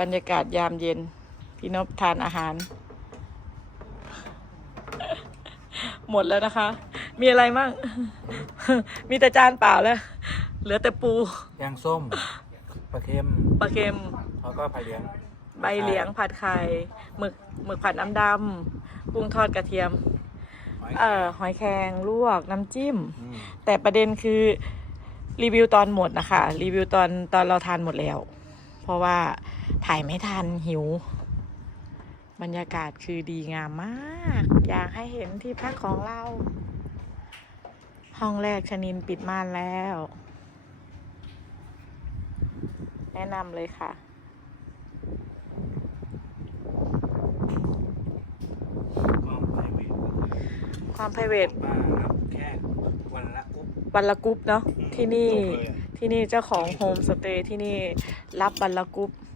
บรรยากาศยามเย็น พี่นพทานอาหาร หมดแล้วนะคะ มีอะไรมั่ง มีแต่จานเปล่าแล้ว เหลือแต่ปูยางส้มปลาเค็มปลาเค็ม แล้วก็ปลาเลี้ยง ใบเหลียงผัดไข่หมึกหมึกผัดน้ำดำกุ้งทอดกระเทียม เอ่อหอยแครงลวกน้ำจิ้มอืมแต่ประเด็นคือรีวิวตอนหมดนะคะ รีวิวตอนตอนเราทานหมดแล้ว เพราะว่า ถ่ายไม่ทันหิว บรรยากาศคือดีงามมาก อยากให้เห็นที่พักของเรา ห้องแรกชนินปิดม่านแล้ว แนะนำเลยค่ะก็ไพรเวทความ p r i v a t มารับแค่วันละกุ๊บวันละกรุ๊ปเนาะอืมที่นี่จบเลยอะที่นี่เจ้าของโฮมสเตย์ที่นี่รับวันละกรุ๊ปอ